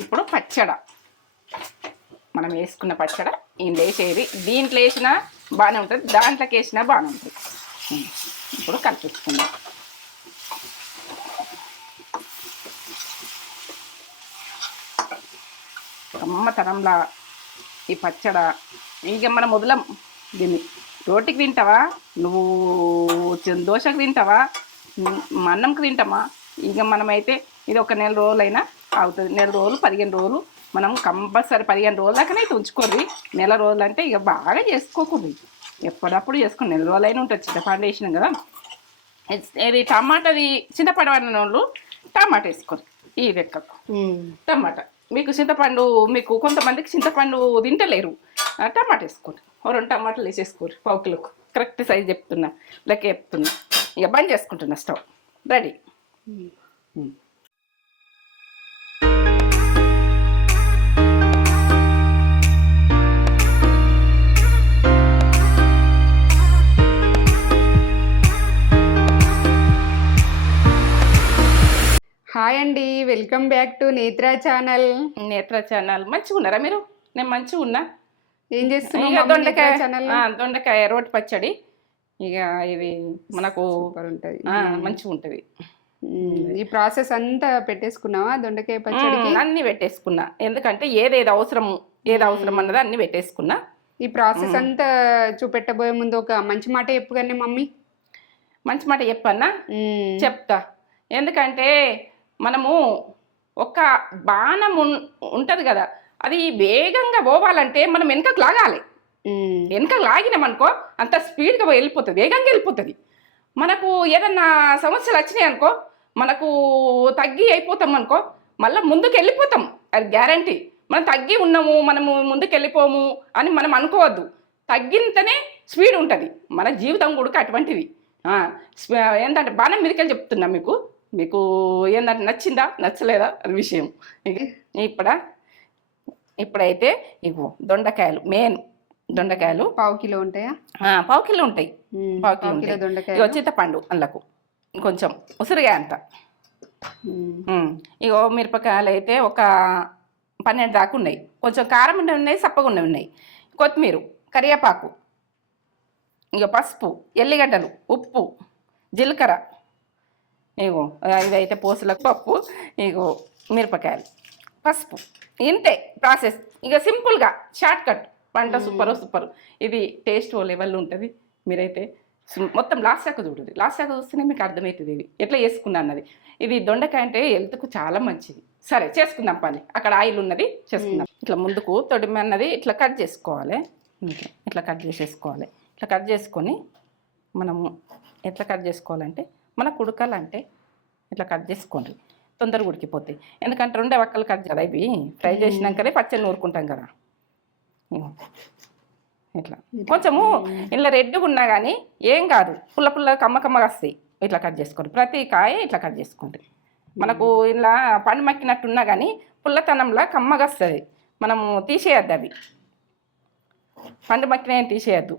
ఇప్పుడు పచ్చడ మనం వేసుకున్న పచ్చడ ఇంట్లో వేసేది, దీంట్లో వేసినా బాగానే ఉంటుంది, దాంట్లోకి వేసినా బాగానే ఉంటుంది. ఇప్పుడు కలిపించుకుందాం. అమ్మతనంలా ఈ పచ్చడ ఇక మనం వదలం దీన్ని. రోటికి తింటావా నువ్వు, దోశకు తింటావా, అన్నంకి తింటామా, ఇక మనమైతే ఇది ఒక నెల రోజులైనా అవుతుంది. నెల రోజులు 15 రోజులు మనం కంపల్సరీ 15 రోజుల దాకానే అయితే ఉంచుకోర్రి. నెల రోజులు అంటే ఇక బాగా చేసుకోకూడదు, ఎప్పుడప్పుడు చేసుకుని నెల రోజులైనా ఉంటుంది. చింతపండు వేసినాం కదా. ఇది టమాటాది చింతపండు అన్న వాళ్ళు టమాటా వేసుకోరు ఈ లెక్కకు. టమాటా మీకు చింతపండు, మీకు కొంతమందికి చింతపండు తింటలేరు, టమాటా వేసుకోరు. 2 టమాటాలు వేసేసుకోరు, 1 కిలోకు. కరెక్ట్ సైజ్ చెప్తున్నా, లెక్క చెప్తున్నా. ఇక బంద్ చేసుకుంటున్నా స్టవ్. రెడీ. హాయ్ అండి, welcome back to Netra channel. నేత్ర ఛానల్. మంచిగా ఉన్నారా మీరు? నేను మంచిగా ఉన్నా. ఏం చేస్తున్నాం? దొండకాయ రోటి పచ్చడి. ఇక ఇది మనకు సూపర్ ఉంటుంది, మంచిగా ఉంటుంది. ఈ ప్రాసెస్ అంతా పెట్టేసుకున్నావా దొండకాయ పచ్చడికి? అన్ని పెట్టేసుకున్నా, ఎందుకంటే ఏది అవసరం అన్నది అన్ని పెట్టేసుకున్నా. ఈ ప్రాసెస్ అంతా చూపెట్టబోయే ముందు ఒక మంచి మాట చెప్పు కానీ మమ్మీ. మంచి మాట చెప్పన్నా? చెప్తా. ఎందుకంటే మనము ఒక బాణం ఉంటుంది కదా, అది వేగంగా పోవాలంటే మనం వెనకకు లాగాలి. వెనకకు లాగినామనుకో అంత స్పీడ్గా వెళ్ళిపోతుంది, వేగంగా వెళ్ళిపోతుంది. మనకు ఏదన్నా సమస్యలు వచ్చినాయి అనుకో, మనకు తగ్గి అయిపోతాం అనుకో, మళ్ళీ ముందుకు వెళ్ళిపోతాం, అది గ్యారంటీ. మనం తగ్గి ఉన్నాము, మనము ముందుకు వెళ్ళిపోము అని మనం అనుకోవద్దు. తగ్గినంతనే స్పీడ్ ఉంటుంది. మన జీవితం కూడా అటువంటిది. ఏంటంటే బాణం మీదకెళ్ళి చెప్తున్నా మీకు. మీకు ఏంటంటే నచ్చిందా నచ్చలేదా అది విషయం. ఇప్పుడైతే ఇగో దొండకాయలు, మెయిన్ దొండకాయలు 1/2 కిలో ఉంటాయా? 1/2 కిలో ఉంటాయి. 1/2 కిలో దొండకాయలు. చింతపండు అందులకు కొంచెం ఉసిరిగా అంత. ఇగో మిరపకాయలు అయితే ఒక 12 దాకా ఉన్నాయి. కొంచెం కారం ఉన్నాయి, సప్పగా ఉన్నాయి. కొత్తిమీర, కరివేపాకు, ఇక పసుపు, ఎల్లిగడ్డలు, ఉప్పు, జీలకర్ర, ఇగో ఇదైతే పోసులకు పప్పు, ఇగో మిరపకాయలు, పసుపు. ఇంతే ప్రాసెస్. ఇక సింపుల్గా షార్ట్ కట్ వంట. సూపర్. ఇది టేస్ట్ ఓ లెవెల్ ఉంటుంది. మీరైతే మొత్తం లాస్ట్ దాకా చూడండి. లాస్ట్ దాకా చూస్తేనే మీకు అర్థమవుతుంది ఇది ఎట్లా చేసుకున్నా అన్నది. ఇది దొండకాయ అంటే హెల్త్కు చాలా మంచిది. సరే చేసుకుందాం పని. అక్కడ ఆయిల్ ఉన్నది, చేసుకుందాం. ఇట్లా ముందుకు తొడిమి అన్నది ఇట్లా కట్ చేసుకోవాలి. ఇట్లా కట్ చేసేసుకోవాలి. ఇట్లా కట్ చేసుకొని మనము ఎట్లా కట్ చేసుకోవాలంటే, మనకు ఉడకాలంటే ఇట్లా కట్ చేసుకోండి, తొందరగా ఉడికిపోతాయి. ఎందుకంటే 2 వక్కలు కట్ కదా, ఇవి ఫ్రై చేసినాకనే పచ్చడి నూరుకుంటాం కదా. ఇట్లా కొంచెము ఇలా రెడ్గా ఉన్నా కానీ ఏం కాదు, పుల్ల కమ్మగా వస్తాయి. ఇట్లా కట్ చేసుకోండి, ప్రతి కాయ ఇట్లా కట్ చేసుకోండి. మనకు ఇలా పండు మక్కినట్టున్నా కానీ పుల్లతనంలా కమ్మగా వస్తుంది. మనము తీసేయద్దు, అవి పండు మక్కిన తీసేయద్దు.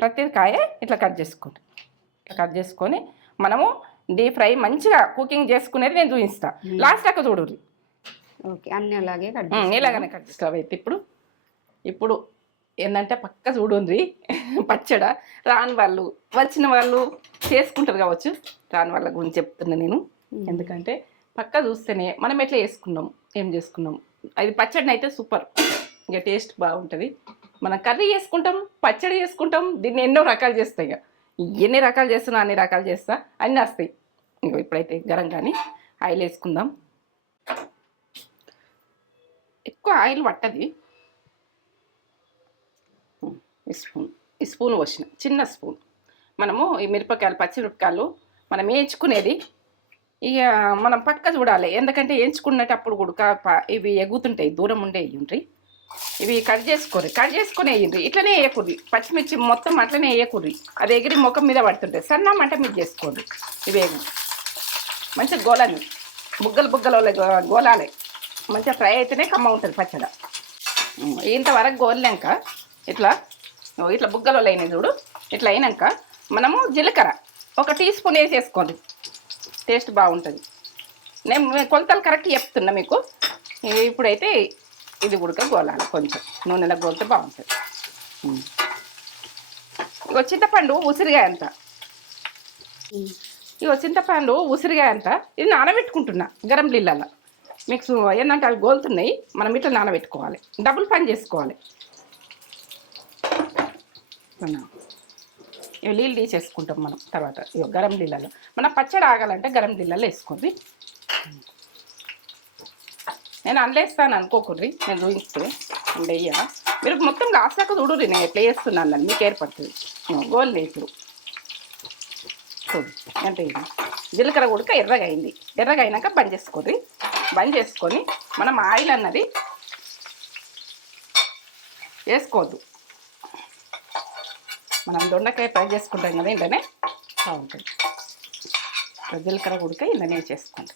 ప్రతి కాయ ఇట్లా కట్ చేసుకోండి. ఇట్లా కట్ చేసుకొని మనము డీప్ ఫ్రై మంచిగా కుకింగ్ చేసుకునేది నేను చూపిస్తా. లాస్ట్ దాకా చూడండి. ఓకే, అన్నీ అలాగే ఇలాగనే కట్ చేస్తావు. అయితే ఇప్పుడు ఏంటంటే పక్క చూడండి పచ్చడ. రాని వాళ్ళు, వచ్చిన వాళ్ళు చేసుకుంటారు కావచ్చు. రాని వాళ్ళ గురించి చెప్తున్నా నేను. ఎందుకంటే పక్క చూస్తేనే మనం ఎట్లా చేసుకున్నాం, ఏం చేసుకున్నాం. అది పచ్చడిని అయితే సూపర్, ఇక టేస్ట్ బాగుంటుంది. మనం కర్రీ చేసుకుంటాం, పచ్చడి చేసుకుంటాం, దీన్ని ఎన్నో రకాలు చేస్తాయి. ఇక ఎన్ని రకాలు చేస్తున్నా అన్ని రకాలు చేస్తా, అన్నీ వస్తాయి. ఇంకో ఇప్పుడైతే గరం కానీ ఆయిల్ వేసుకుందాం. ఎక్కువ ఆయిల్ పట్టది. ఈ స్పూన్ వచ్చిన చిన్న స్పూన్. మనము ఈ మిరపకాయలు, పచ్చిమిరపకాయలు మనం వేయించుకునేది ఇక మనం పక్క చూడాలి. ఎందుకంటే వేయించుకునేటప్పుడు కూడా ఇవి ఎగుతుంటాయి, దూరం ఉండే ఉంటాయి. ఇవి కట్ చేసుకొని వేయండి. ఇట్లనే వేయకూడదు, పచ్చిమిర్చి మొత్తం అట్లనే వేయకూడదు. అది ఎగిరి ముఖం మీద పడుతుంటాయి. సన్న మంట మీద చేసుకోండి. ఇవి మంచిగా గోలాలి, బుగ్గలు గోలాలి. మంచిగా ఫ్రై అయితేనే కమ్మ ఉంటుంది పచ్చడ. ఇంతవరకు గోలినాక ఇట్లా బుగ్గలు అయినాయి చూడు. ఇట్లా అయినాక మనము జీలకర్ర 1 టీ స్పూన్ వేసేసుకోండి, టేస్ట్ బాగుంటుంది. నేను కొలతలు కరెక్ట్ చెప్తున్నా మీకు. ఇప్పుడైతే ఇది గోలాలి, కొంచెం నూనెలో గోలితే బాగుంటుంది. ఇగో చింతపండు ఉసిరిగా అంత, చింతపండు ఉసిరిగా అంత ఇది నానబెట్టుకుంటున్నా గరం నీళ్ళల్లో. మీకు ఏంటంటే అవి గోలుతున్నాయి, మనం ఇట్లా నానబెట్టుకోవాలి, డబుల్ పని చేసుకోవాలి. ఇవి నీళ్ళు తీసేసుకుంటాం మనం తర్వాత. ఇవి గరం నీళ్ళలో మన పచ్చడి ఆగాలంటే గరం నీళ్ళలో వేసుకోండి. నేను అండ్లేస్తాను అనుకోకూడదు, నేను చూపిస్తే అండయ్య. మీరు మొత్తం లాస్ట్ దాకా చూడుర్రి నేను ఎట్లా చేస్తున్నాను మీకు ఏర్పడుతుంది. గోల్ ఇప్పుడు చూడు అంటే ఇది జీలకర్ర ఉడక ఎర్రగా అయింది. ఎర్రగా అయినాక బంద్ చేసుకోండి. బంద్ చేసుకొని మనం ఆయిల్ అన్నది వేసుకోవద్దు. మనం దొండకాయ ఫ్రై చేసుకుంటాం కదా, ఇంటనే బాగుంటుంది. జీలకర్ర ఉడక ఇంటనే చేసుకోండి.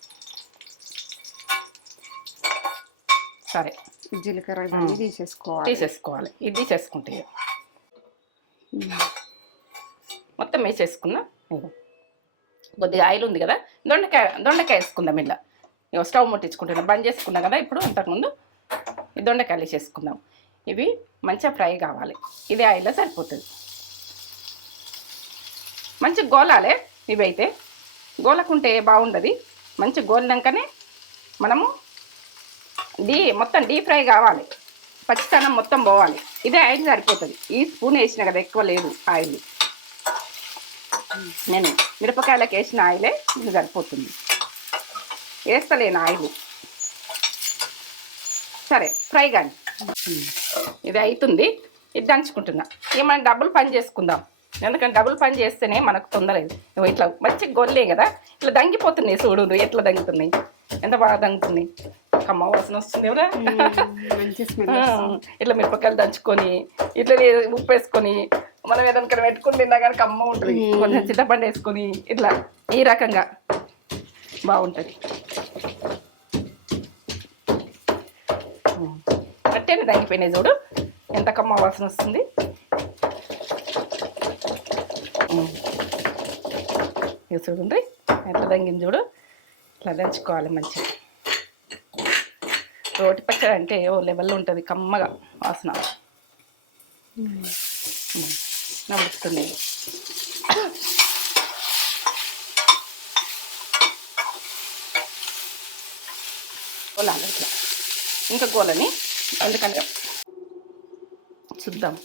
సరే, జీలకర్ర తీసేసుకోవాలి. ఇది చేసుకుంటే మొత్తం వేసేసుకున్నా. కొద్దిగా ఆయిల్ ఉంది కదా, దొండకాయ వేసుకుందాం. ఇలా ఇక స్టవ్ ముట్టించుకుంటున్నాం, బంద్ చేసుకున్నాం కదా. ఇప్పుడు అంతకుముందు ఈ దొండకాయలు వేసేసుకుందాం. ఇవి మంచిగా ఫ్రై కావాలి, ఇదే ఆయిల్లో సరిపోతుంది. మంచి గోలాలే, ఇవి అయితే గోలకుంటే బాగుండదు. మంచి గోలినాకనే మనము మొత్తం డీప్ ఫ్రై కావాలి, పచ్చితనం మొత్తం పోవాలి. ఇదే ఆయిల్ సరిపోతుంది. ఈ స్పూన్ వేసిన కదా, ఎక్కువ లేదు ఆయిల్. నేను మిరపకాయలకు వేసిన ఆయిలే ఇది సరిపోతుంది, వేస్తలేను ఆయిల్. సరే, ఫ్రై కానీ ఇది అవుతుంది. ఇది దంచుకుంటున్నా. ఇక మనం డబుల్ పని చేసుకుందాం, ఎందుకంటే డబుల్ పని చేస్తేనే మనకు తొందర. ఇట్లా మంచిగా గొల్లే కదా, ఇట్లా దంగిపోతున్నాయి. చూడు ఎట్లా దంగుతున్నాయి, ఎంత బాగా దంగుతున్నాయి. కమ్మ వాసన వస్తుంది ఎవరా. ఇట్లా మిరపకాయలు దంచుకొని ఇట్లా ఉప్పు వేసుకొని మనం ఏదైనా పెట్టుకుని తిన్నా కానీ కమ్మ ఉంటుంది. కొంచెం చింతపండు వేసుకొని ఇట్లా ఈ రకంగా బాగుంటుంది. అట్టేనే దంగిపోయినాయి చూడు, ఎంత కమ్మ వాసన వస్తుంది. ఇక చూడండి ఎట్లా దంగింది చూడు. ఇట్లా దంచుకోవాలి మంచిగా. రోటి పచ్చడి అంటే ఓ లెవెల్లో ఉంటుంది, కమ్మగా వాసన నవ్వుతుంది. గోలాలి ఇట్లా, ఇంకా గోలని, ఎందుకంటే చూద్దాం.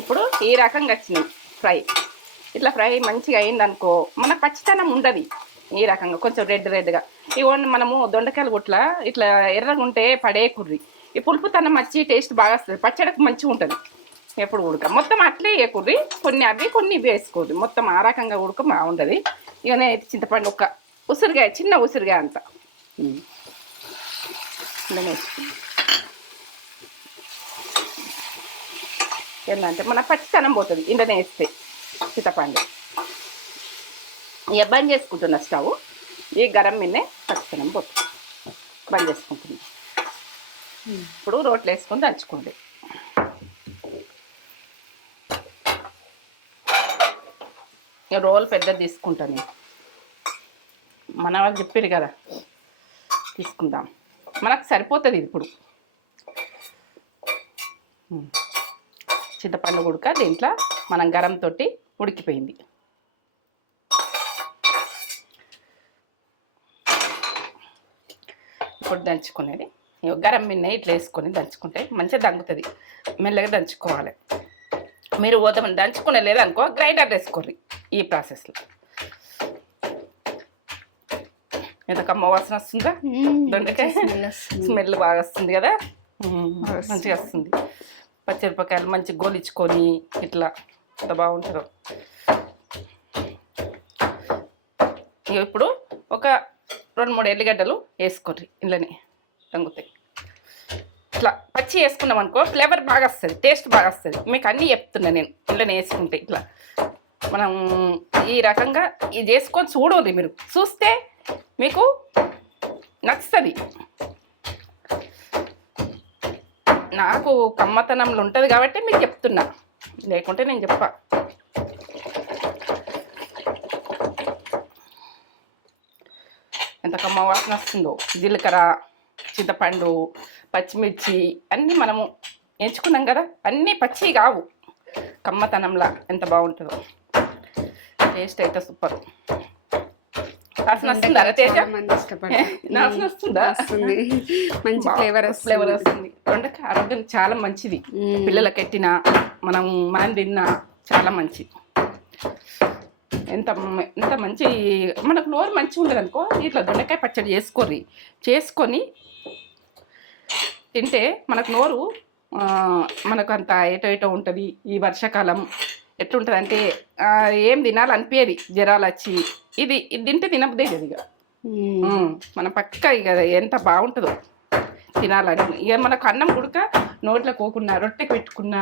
ఇప్పుడు ఈ రకంగా వచ్చినాయి ఫ్రై. ఇట్లా ఫ్రై మంచిగా అయిందనుకో మన పచ్చితనం ఉండదు. ఈ రకంగా కొంచెం రెడ్గా ఇవన్నీ మనము దొండకాయలు గుట్ల ఇట్లా ఎర్రగా ఉంటే పడే కుర్రి. ఈ పులుపుతనం వచ్చి టేస్ట్ బాగా వస్తుంది, పచ్చడికి మంచిగా ఉంటుంది. ఎప్పుడు ఉడక మొత్తం అట్లే వేయకూర్రి, కొన్ని అవి కొన్ని ఇవి వేసుకోండి. మొత్తం ఆ రకంగా ఉడక బాగుంటుంది. ఇక నేనైతే చింతపండు ఒక ఉసిరిగా, చిన్న ఉసిరిగా అంత ఏంటంటే మన పచ్చితనం పోతుంది ఇండనే వేస్తే చింతపండు. ఇక బంద్ చేసుకుంటున్నా స్టవ్. ఈ గరం మిన్నే పచ్చితనం పోతుంది, బంద్ చేసుకుంటున్నా. ఇప్పుడు రోట్లు వేసుకొని దంచుకోండి. ఇక రోల్ పెద్దది తీసుకుంటాను. మన వాళ్ళు చెప్పారు కదా, తీసుకుందాం. మనకు సరిపోతుంది ఇప్పుడు. చింతపండు ఉడక దీంట్లో మనం గరం తోటి ఉడికిపోయింది. ఇప్పుడు దంచుకునేది గరం మిన్న ఇట్లా వేసుకొని దంచుకుంటే మంచిగా దంగుతుంది. మెల్లగా దంచుకోవాలి. మీరు దంచుకునే లేదనుకో గ్రైండర్ వేసుకోర్రి. ఈ ప్రాసెస్లో ఎంత కమ్మ వాసన వస్తుందా, దొండకాయ స్మెల్ బాగా వస్తుంది కదా, మంచిగా వస్తుంది. పచ్చిమిరపకాయలు మంచిగా గోలించుకొని ఇట్లా ఎంత బాగుంటుందో. ఇప్పుడు ఒక 2-3 ఎల్లిగడ్డలు వేసుకోర్రి, ఇంట్లోనే తంగుతాయి. ఇట్లా పచ్చి వేసుకున్నాం అనుకో ఫ్లేవర్ బాగా వస్తుంది, టేస్ట్ బాగా వస్తుంది. మీకు అన్నీ చెప్తున్నా నేను, ఇంట్లోనే వేసుకుంటే. ఇట్లా మనం ఈ రకంగా ఇది చేసుకొని చూడండి, మీరు చూస్తే మీకు నచ్చుతుంది. నాకు కమ్మతనంలో ఉంటుంది కాబట్టి మీకు చెప్తున్నా, లేకుంటే నేను చెప్పా. ఎంత కమ్మ వాసన వస్తుందో. జీలకర్ర, చింతపండు, పచ్చిమిర్చి అన్నీ మనము ఎంచుకున్నాం కదా, అన్నీ పచ్చి కావు, కమ్మతనంలా ఎంత బాగుంటుందో. టేస్ట్ అయితే సూపర్. వాసన వస్తుందా తేజ? చాలా మంది ఇష్టపడతారు. వాసన వస్తుందా? వస్తుంది, మంచి ఫ్లేవర్ ఫ్లేవర్ వస్తుంది. దొండకాయ ఆరోగ్యానికి చాలా మంచిది. పిల్లలకి ఎట్టినా మనం తిన్నా చాలా మంచిది. ఎంత ఎంత మంచి మనకు నోరు మంచిగా ఉండదు అనుకో, ఇట్లా దొండకాయ పచ్చడి చేసుకొని తింటే మనకు నోరు మనకు అంత ఎటో ఉంటుంది. ఈ వర్షాకాలం ఎట్లుంటుంది అంటే ఏం తినాలనిపించేది, జ్వరాలు వచ్చి ఇది తింటే తినబుద్దే కదా ఇక. మన పక్క ఇక ఎంత బాగుంటుందో తినాలని. ఇక మనకు అన్నం ఉడక నోట్లో పోకున్నా, రొట్టెకి పెట్టుకున్నా,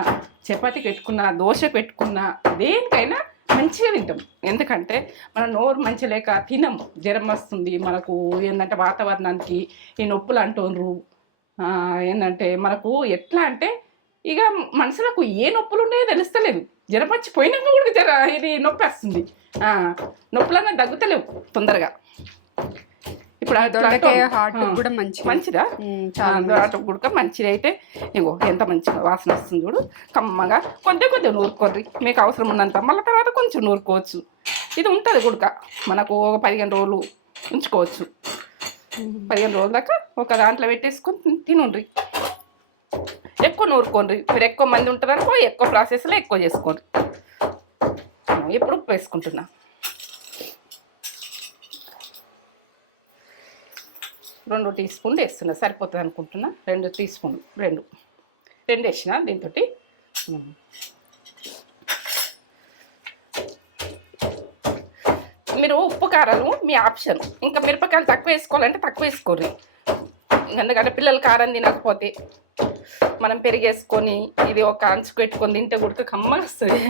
చపాతీకి పెట్టుకున్నా, దోశకు పెట్టుకున్నా, దేనికైనా మంచిగా తింటాం. ఎందుకంటే మన నోరు మంచి లేక తినం, జ్వరం వస్తుంది మనకు. ఏంటంటే వాతావరణానికి ఈ నొప్పులు అంటుండ్రు. ఏంటంటే మనకు ఎట్లా అంటే ఇక మనుషులకు ఏ నొప్పులు ఉన్నాయో తెలుస్తలేదు. జ్వరం వచ్చి పోయినాక కూడా ఇది నొప్పి వస్తుంది. నొప్పులన్నా తగ్గుతలేవు తొందరగా. ఇప్పుడు కూడా మంచిదా? హార్ట్ కూడా మంచిది. అయితే ఇగో ఎంత మంచిగా వాసన వస్తుంది చూడు, కమ్మగా. కొద్దిగా నూరుకోర్రి, మీకు అవసరం ఉన్నంత. మళ్ళీ తర్వాత కొంచెం నూరుకోవచ్చు. ఇది ఉంటుంది గుడక, మనకు ఒక 15 రోజులు ఉంచుకోవచ్చు. 15 రోజుల దాకా ఒక దాంట్లో పెట్టేసుకొని తినుండ్రి. ఎక్కువ నూరుకోండి. మీరు ఎక్కువ మంది ఉంటారనుకో ఎక్కువ ప్రాసెస్లో ఎక్కువ చేసుకోండి. ఇప్పుడు ఉప్పు వేసుకుంటున్నా. రెండు టీ స్పూన్లు వేస్తున్నా, సరిపోతుంది అనుకుంటున్నా. 2 టీ స్పూన్లు, రెండు వేసిన. దీంతో మీరు ఉప్పు కారాలు మీ ఆప్షన్. ఇంకా మిరపకాయలు తక్కువ వేసుకోవాలంటే తక్కువ వేసుకోర్రి. ఎందుకంటే పిల్లలు కారం తినకపోతే మనం పెరిగేసుకొని ఇది ఒక అంచుకు పెట్టుకొని తింటే కూడా కమ్మ వస్తుంది.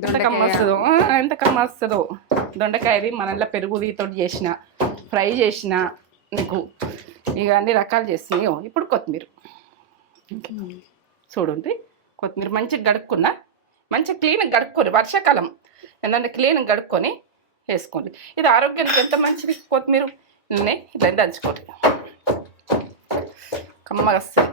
ఎంత కమ్మ వస్తుందో దొండకాయది. మనలో పెరుగుదితో చేసిన, ఫ్రై చేసిన, నీకు ఇక అన్ని రకాలు చేసినాయి. ఇప్పుడు కొత్తిమీర చూడండి. కొత్తిమీర మంచిగా గడుక్కున్నా, మంచిగా క్లీన్గా గడుక్కొని, వర్షాకాలం ఏంటంటే క్లీన్గా గడుక్కొని వేసుకోండి. ఇది ఆరోగ్యానికి ఎంత మంచిది. కొత్తిమీర ఇట్లా దంచుకోండి, కమ్మగా వస్తుంది.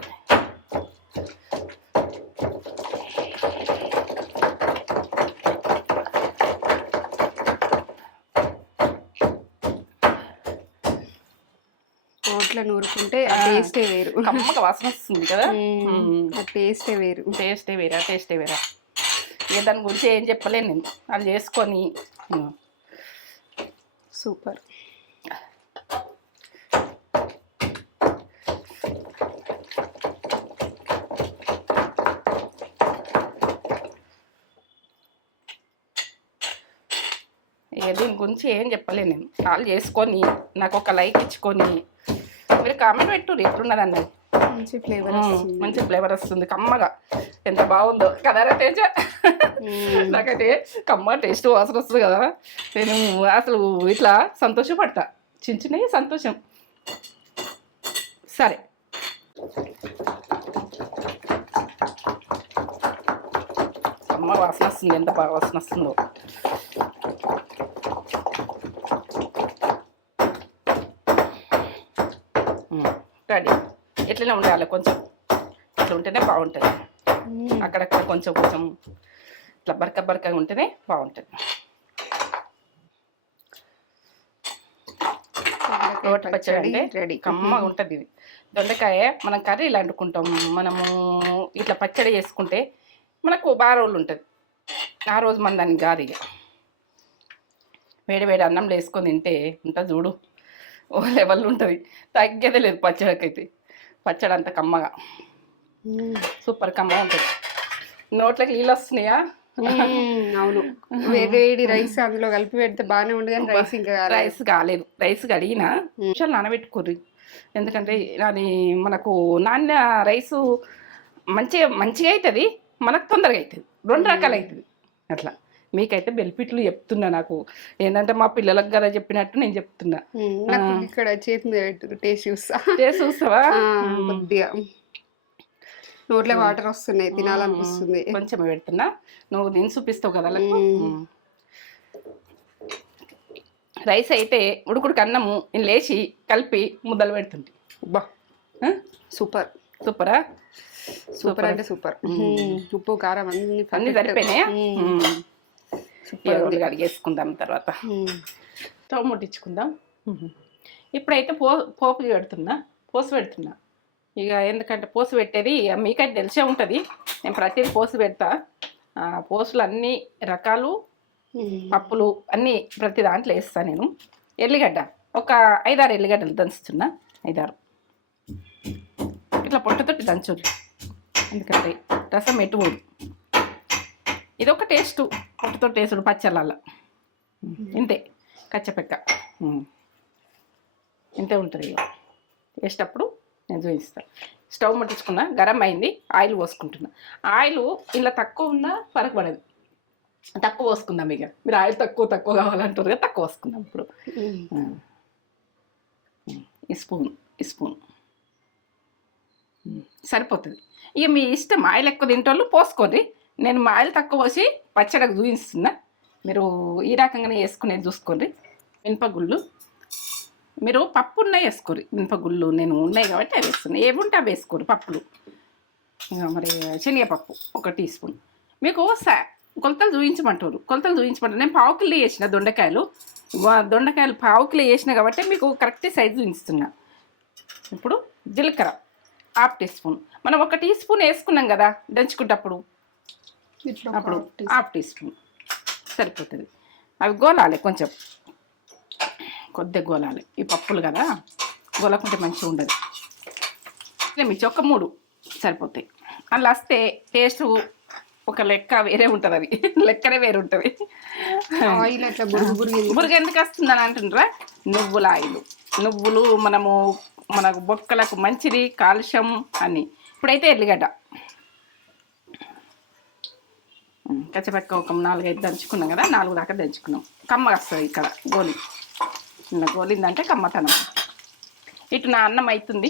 రోట్లో నూరుకుంటే ఆ టేస్టే వేరు, కమ్మగా వాసన వస్తుంది కదా. ఆ టేస్టే వేరు. ఆ టేస్టే వేరా. ఇక దాని గురించి ఏం చెప్పలేను నేను. వాళ్ళు చేసుకొని సూపర్. దీని గురించి ఏం చెప్పలేను నేను. వాళ్ళు చేసుకొని నాకు ఒక లైక్ ఇచ్చుకొని మీరు కామెంట్ పెట్టు ఎట్లున్నది. మంచి ఫ్లేవర్ వస్తుంది కమ్మగా. ఎంత బాగుందో కదరా తేజ? నాకైతే కమ్మ టేస్ట్ వాసన వస్తుంది కదా. నేను అసలు ఇట్లా సంతోషపడతా, చిన్న సంతోషం. సరే, కమ్మ వాసన వస్తుంది, ఎంత బాగా వాసన వస్తుందో. రెడీ. ఎట్లనే ఉండాలి, కొంచెం ఇట్లా ఉంటేనే బాగుంటుంది. అక్కడక్కడ కొంచెం ఇట్లా బరకగా ఉంటేనే బాగుంటుంది. రోటి పచ్చడి అంటే రెడీ, కమ్మగా ఉంటుంది. ఇది దొండకాయ మనం కర్రీలు వండుకుంటాం. మనము ఇట్లా పచ్చడి చేసుకుంటే మనకు బాగా రోజులు ఉంటుంది. ఆ రోజు మన దానికి కాదు. ఇక వేడి అన్నంలో వేసుకొని తింటే ఉంటుంది చూడు, ఓ లెవెల్ ఉంటుంది. తగ్గేదే లేదు పచ్చడికైతే. పచ్చడి అంత కమ్మగా సూపర్ కమ్మగా ఉంటుంది. నోట్లకి నీళ్ళు వస్తున్నాయా? అవును. వేడి రైస్ అందులో కలిపి పెడితే బాగానే ఉండదు, కానీ రైస్ కాలేదు. రైస్ కడిగిన నిమిషాలు నానబెట్టుకోర్రి. ఎందుకంటే అది మనకు నాన్న రైసు మంచిగా అవుతుంది, మనకు తొందరగా అవుతుంది. 2 రకాలు అవుతుంది అట్లా. మీకైతే బెనిఫిట్లు చెప్తున్నా. నాకు ఏంటంటే మా పిల్లలకు కదా చెప్పినట్టు నేను చెప్తున్నా. ఇక్కడ చేతి టేస్ట్ చూస్తావా? కొద్దిగా నోట్లో వాటర్ వస్తున్నాయి, తినాలనిపిస్తుంది. కొంచెం పెడుతున్నా, నువ్వు నేను చూపిస్తావు కదా. రైస్ అయితే ఉడుకుడికి అన్నము నేను లేచి కలిపి ముద్దలు పెడుతుంది. అబ్బా సూపర్ సూపరా? సూపర్ అంటే సూపర్. ఉప్పు కారం అన్నీ సరిపోయినాయా? ఎవరు అడిగేసుకుందాం తర్వాత స్టవ్ ముట్టించుకుందాం. ఇప్పుడైతే పోపు పెడుతున్నా ఇక. ఎందుకంటే పోసు పెట్టేది మీకైతే తెలిసే ఉంటుంది, నేను ప్రతిదీ పోసు పెడతా. పోసులు అన్ని రకాలు పప్పులు అన్నీ ప్రతి దాంట్లో వేస్తాను నేను. ఎల్లిగడ్డ ఒక 5-6 ఎల్లిగడ్డలు దంచుతున్నా. 5-6 ఇట్లా పొట్టుతోటి దంచుర్రి, ఎందుకంటే రసం ఎట్టుకోదు. ఇది ఒక టేస్ట్, పొట్టుతో టేస్ట్ పచ్చళ్ళ ఇంతే. కచ్చపెక్క ఇంతే ఉంటుంది. ఇక వేసేటప్పుడు నేను చూపిస్తాను. స్టవ్ ముట్టించుకున్నా, గరం అయింది, ఆయిల్ పోసుకుంటున్నా. ఆయిల్ ఇలా తక్కువ ఉన్నా ఫరక్ పడదు, తక్కువ పోసుకుందాం. ఇక మీరు ఆయిల్ తక్కువ కావాలంటారు కదా, తక్కువ పోసుకుందాం. ఇప్పుడు ఈ స్పూన్ సరిపోతుంది. ఇక మీ ఇష్టం, ఆయిల్ ఎక్కువ తింటోళ్ళు పోసుకోండి. నేను మా ఆయిల్ తక్కువ పోసి పచ్చడికి చూపిస్తున్నా, మీరు ఈ రకంగానే వేసుకునేది చూసుకోండి. మినపగుళ్ళు మీరు పప్పు ఉన్నాయి వేసుకోరు, మినపగుళ్ళు నేను ఉన్నాయి కాబట్టి అవి వేస్తున్నాను. ఏముంటే అవి వేసుకోరు పప్పులు. ఇక మరి శనగపప్పు 1 టీ స్పూన్. మీకు కొలతలు చూపించమంటారు, నేను 1/2 కిలో వేసిన దొండకాయలు పావు కిలో వేసిన కాబట్టి మీకు కరెక్ట్ సైజు చూపిస్తున్నా. ఇప్పుడు జీలకర్ర 1/2 టీ స్పూన్. మనం 1 టీ స్పూన్ వేసుకున్నాం కదా దంచుకుంటప్పుడు, అప్పుడు 1/2 టీ స్పూన్ సరిపోతుంది. అవి గోలాలి, కొంచెం కొద్దిగా గోలాలి. ఈ పప్పులు కదా, గోలకుంటే మంచిగా ఉండదు. మిర్చి 3 సరిపోతాయి. అలా వస్తే టేస్ట్ ఒక లెక్క వేరే ఉంటుంది, అది లెక్కనే వేరే ఉంటుంది. బురుగు ఎందుకు వస్తుందని అంటుండ్రా? నువ్వుల ఆయిల్, నువ్వులు మనకు బొక్కలకు మంచిది, కాల్షియం అని. ఇప్పుడైతే ఎల్లిగడ్డ కచ్చపక్క ఒక 4-5 దంచుకున్నాం కదా, 4 దాకా దంచుకున్నాం. కమ్మ వస్తుంది ఇక్కడ ఇలా గోలిందంటే కమ్మతనం. ఇటు నా అన్నం అవుతుంది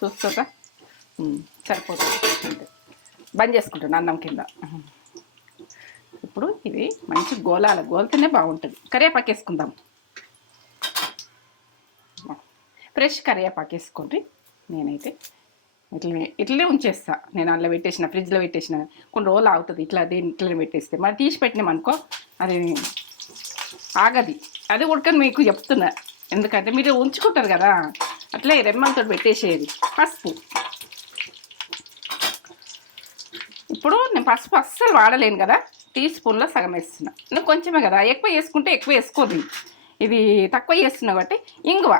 చూస్తుందా, సరిపోతుంది. అంటే బంద్ చేసుకుంటాను అన్నం కింద. ఇప్పుడు ఇది మంచి గోలితేనే బాగుంటుంది. కరివేపాకు వేసుకుందాం, ఫ్రెష్ కరివేపాకు వేసుకోండి. నేనైతే ఇట్లనే ఉంచేస్తా. నేను అందులో పెట్టేసిన, ఫ్రిడ్జ్లో పెట్టేసిన కొన్ని రోజులు ఆగుతుంది. ఇట్లనే పెట్టేస్తే మరి తీసి పెట్టినామనుకో అది ఆగది. అది ఉడకని మీకు చెప్తున్నా, ఎందుకంటే మీరు ఉంచుకుంటారు కదా, అట్లే రెమ్మలతో పెట్టేసేది. పసుపు ఇప్పుడు నేను పసుపు అస్సలు వాడలేను కదా, టీ స్పూన్లో సగం వేస్తున్నా. నువ్వు కొంచెమే కదా, ఎక్కువ వేసుకుంటే ఎక్కువ వేసుకోదు. ఇది తక్కువ వేస్తున్నా కాబట్టి ఇంగువ.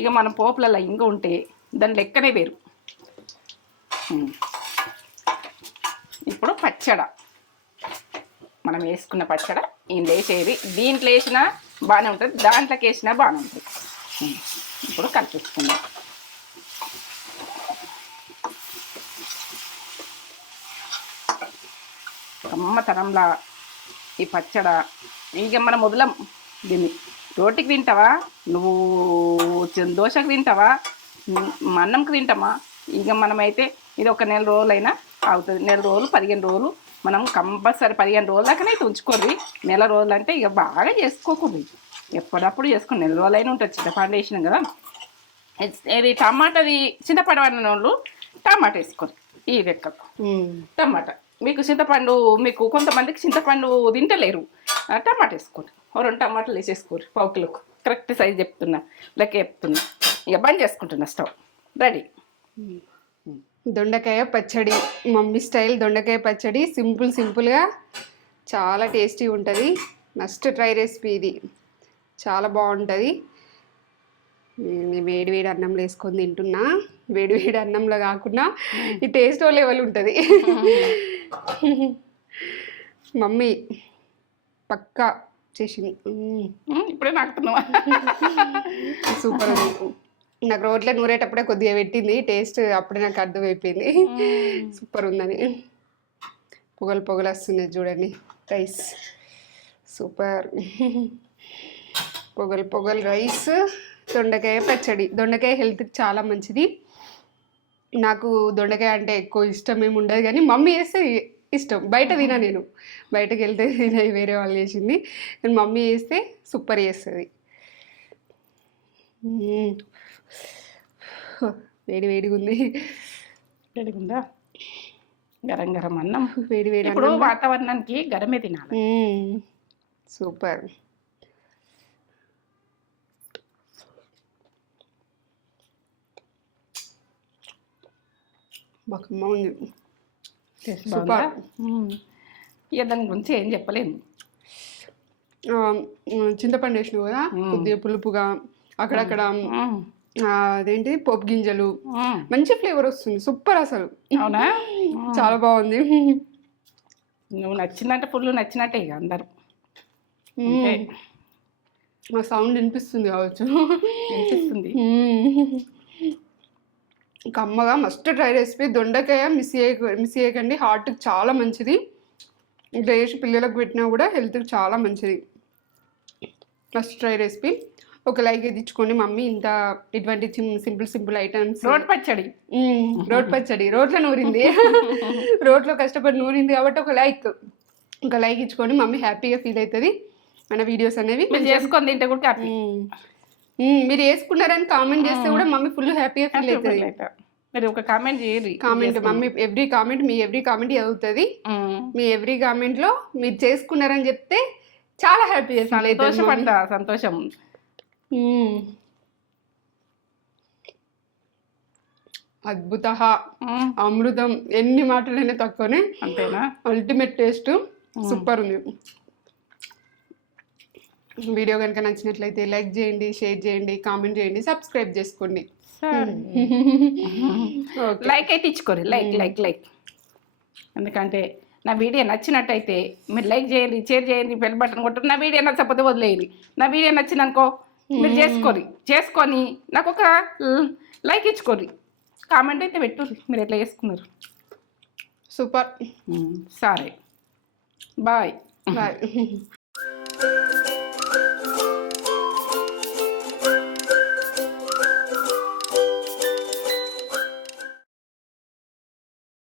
ఇక మన పోపులలో ఇంగువ ఉంటే దాని లెక్కనే వేరు. ఇప్పుడు పచ్చడ, మనం వేసుకున్న పచ్చడ ఇంట్లో వేసేది. దీంట్లో వేసినా బాగానే ఉంటుంది, దాంట్లోకి వేసినా బాగానే ఉంటుంది. ఇప్పుడు కలిపిస్తున్నాం. కమ్మతనంలా ఈ పచ్చడ. ఇక మనం వదలం దీన్ని. రోటికి తింటావా నువ్వు, దోశకు తింటావా, అన్నంకి తింటామా. ఇక మనమైతే ఇది ఒక 1 నెల రోజులైనా అవుతుంది. 1 నెల రోజులు 15 రోజులు మనం కంపల్సరీ 15 రోజుల దాకానే చూంచుకోర్రి. 1 నెల రోజులు అంటే ఇక బాగా చేసుకోకూడదు, ఎప్పుడప్పుడు చేసుకుని 1 నెల రోజులైనా ఉంటుంది. చింతపండు వేసినాం కదా. ఇది టమాటాది చింతపండు వాడిన వాళ్ళు టమాటా వేసుకోరు. ఈ లెక్కకు టమాటా మీకు చింతపండు, మీకు కొంతమందికి చింతపండు తింటలేరు, టమాటా వేసుకోరు. 2 టమాటాలు వేసేసుకోరు 1/2 కిలోకు. కరెక్ట్ సైజ్ చెప్తున్నా, లెక్క చెప్తున్నా. ఇక బంద్ చేసుకుంటున్నా. Stove ready. దొండకాయ పచ్చడి, మమ్మీ స్టైల్ దొండకాయ పచ్చడి. సింపుల్గా చాలా టేస్టీ ఉంటుంది. మస్ట్ ట్రై రెసిపీ ఇది, చాలా బాగుంటుంది. నేను వేడి అన్నంలో వేసుకొని తింటున్నా. వేడి అన్నంలో కాకుండా ఈ టేస్ట్ లెవెల్ ఉంటుంది. మమ్మీ పక్కా చేసింది. ఇప్పుడే నాకుతున్నావా? సూపర్ ఉంది. నాకు రోట్లో నూరేటప్పుడే కొద్దిగా పెట్టింది, టేస్ట్ అప్పుడే నాకు అర్థమైపోయింది సూపర్ ఉందని. పొగలు వస్తున్నాయి చూడండి. రైస్ సూపర్, పొగలు రైస్, దొండకాయ పచ్చడి. దొండకాయ హెల్త్కి చాలా మంచిది. నాకు దొండకాయ అంటే ఎక్కువ ఇష్టం ఏమి ఉండదు, కానీ మమ్మీ వేస్తే ఇష్టం. బయట తినా నేను, బయటకు వెళ్తే తిన వేరే వాళ్ళు చేసింది, కానీ మమ్మీ చేస్తే సూపర్ చేస్తుంది. వేడి వేడిగా ఉంది. వేడిగుందా? గరం గరం అన్నం. వేడి వేడి ఇప్పుడు వాతావరణానికి గరమే తినాలి. సూపర్. బాగా ఉంది. Taste super. బాగుందా? ఇక దాని గురించి ఏం చెప్పలేను. చింతపండు వేసినావు కదా, కొద్దిగా పులుపుగా అక్కడక్కడ అదేంటి పోపు గింజలు, మంచి ఫ్లేవర్ వస్తుంది. సూపర్ అసలు. అవునా? చాలా బాగుంది. నువ్వు నచ్చిందంటే ఫుల్ నచ్చినట్టే ఇక అందరు. మా సౌండ్ వినిపిస్తుంది కావచ్చు. అనిపిస్తుంది. కమ్మగా మస్ట్ ట్రై రెసిపీ. దొండకాయ మిస్ చేయకండి, హార్ట్కి చాలా మంచిది. ఇట్లా చేసి పిల్లలకు పెట్టినా కూడా హెల్త్కి చాలా మంచిది. Must try recipe. ఒక లైక్ అయితే ఇచ్చుకోండి. మమ్మీ ఇంత ఇటువంటి సింపుల్ ఐటమ్స్. రోడ్ పచ్చడి. రోడ్ పచ్చడి రోట్లో నూరింది. రోట్లో కష్టపడి నూరింది కాబట్టి ఒక లైక్ ఇచ్చుకోండి. మమ్మీ హ్యాపీగా ఫీల్ అవుతుంది. మన వీడియోస్ అనేవి చేసుకొని తింటే కూడా హ్యాపీ. మీరు వేసుకున్నారని కామెంట్ చేస్తే కూడా మమ్మీ ఫుల్ హ్యాపీగా ఫీల్ అవుతుంది. మీరు ఒక కామెంట్ చేయండి. Comment mummy me every comment చదువుతుంది. మీ ఎవ్రీ కామెంట్ లో మీరు చేసుకున్నారని చెప్తే చాలా హ్యాపీగా ఫీల్ అవుతుంది. సంతోషం. అద్భుత, అమృతం, ఎన్ని మాటలైనా తక్కువనే. అంతేనా? Ultimate taste. సూపర్ ఉంది. వీడియో కనుక నచ్చినట్లయితే లైక్ చేయండి, షేర్ చేయండి, కామెంట్ చేయండి, సబ్స్క్రైబ్ చేసుకోండి. లైక్ అయితే ఇచ్చుకోరు. లైక్. ఎందుకంటే నా వీడియో నచ్చినట్టయితే మీరు లైక్ చేయండి, షేర్ చేయండి, బెల్ బటన్ కొట్టండి. నా వీడియో నచ్చకపోతే వదిలేయండి. నా వీడియో నచ్చిందనుకో మీరు చేసుకొని నాకు ఒక లైక్ ఇచ్చుకోరు. కామెంట్ అయితే పెట్టుర్రి మీరు ఎట్లా చేసుకున్నారు. సూపర్. సరే, బాయ్. బాయ్.